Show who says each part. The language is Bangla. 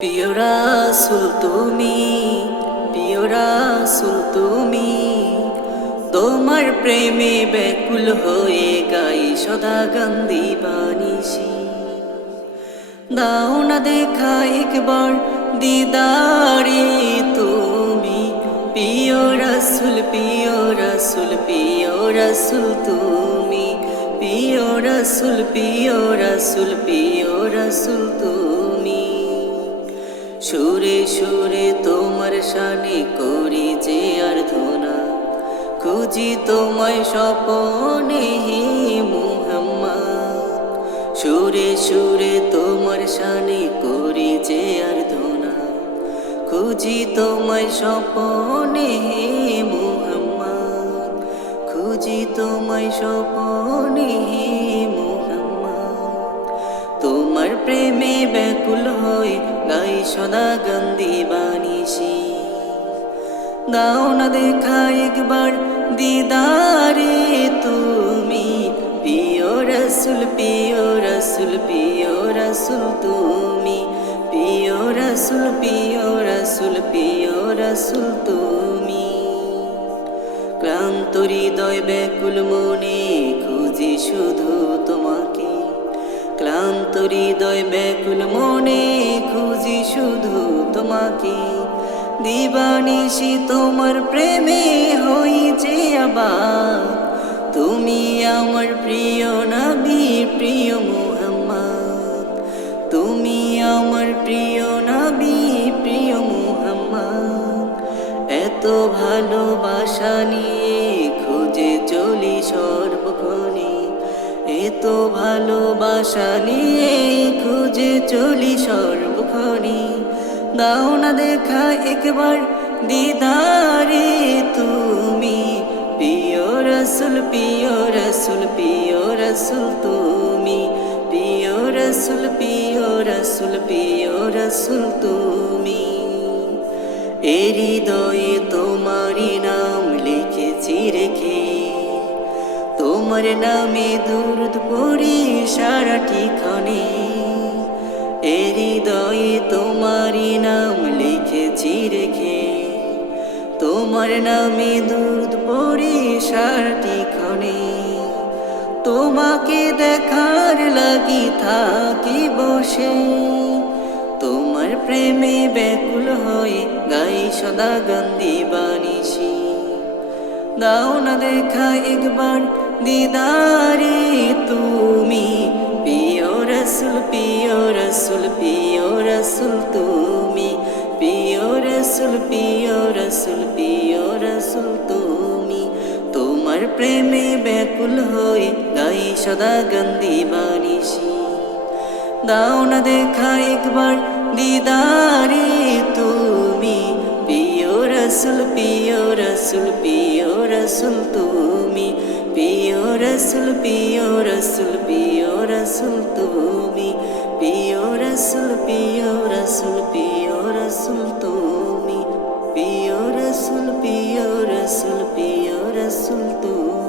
Speaker 1: প্রিয় রাসুল তুমি, প্রিয় রাসুল তুমি, তোমার প্রেমে ব্যাকুল হয়ে গাই সদা গন্ধি বানিসি দাও না দেখা একবার দিদারে তুমি, প্রিয় রাসুল প্রিয় রাসুল প্রিয় রাসুল তুমি, প্রিয় রাসুল প্রিয় রাসুল প্রিয় রাসুল তুমি। সুরে সুরে তোমার শানে করি যে আর ধোনা খুঁজি তোমায় স্বপনে হে মুহাম্মদ। সুরে সুরে তোমার শানে করি যে আর ধোনা খুঁজি তোমায় স্বপনে হে মুহাম্মদ। খুঁজি তোমায় স্বপনে হে তোমার প্রেমে ব্যাকুল হয়ে গাই সদা গন্ধি বানিসি। দাও না দেখা একবার দিদারে তুমি পিও রসুল পিও রসুল পিও রসুল তুমি পিও রসুল পিও রসুল পিও রসুল তুমি। ক্লান্ত হৃদয় ব্যাকুল মনে খুঁজি শুধু তোমাকে ক্লান্ত হৃদয় ব্যাকুল মনে খুঁজি শুধু তোমাকে। দিবানিসি তোমার প্রেমে হইছে আবার। তুমি আমার প্রিয় নবী, প্রিয় মুহাম্মদ। তুমি আমার প্রিয় নবী, প্রিয় মুহাম্মদ। এত ভালোবাসা নিয়ে খুঁজে চলি সর্বক্ষণে এত ভালোবাসা নিয়ে খুঁজে চলি সর্বক্ষণে। দাও না দেখা একবার দিদারে তুমি। প্রিয় রসুল প্রিয় রসুল প্রিয় রসুল তুমি। প্রিয় রসুল প্রিয় রসুল প্রিয় রসুল তুমি। এ হৃদয়ে তোমারই নাম তোমার নামে দুর্দ পড়ি সারাটি ক্ষণে এ হৃদয়ে তোমারই নাম লিখেছি রেখে। তোমার নামে দুর্দ পড়ি সারাটি ক্ষণে তোমাকে দেখার লাগি থাকি বসে। তোমার প্রেমে ব্যাকুল হয়ে গাই সদা গন্ধি বানিসি দাও না দেখা একবার দিদারে তুমি পিও রসুল পিও রসুল পিও রসুল তুমি পিও রসুল পিও রসুল পিও রসুল তুমি। তোমার প্রেমে ব্যাকুল হয়ে গাই সদা গন্ধি বানিসি দাও না দেখা একবার দিদারে তুমি পিও রসুল পিও রসুল পিও রসুল তুমি। রসুল পিও রসুল পিও রসুল তুমি। পিও রসুল পিও রসুল পিও রসুল তুমি। পিও রসুল পিও রসুল পিও রসুল তুমি।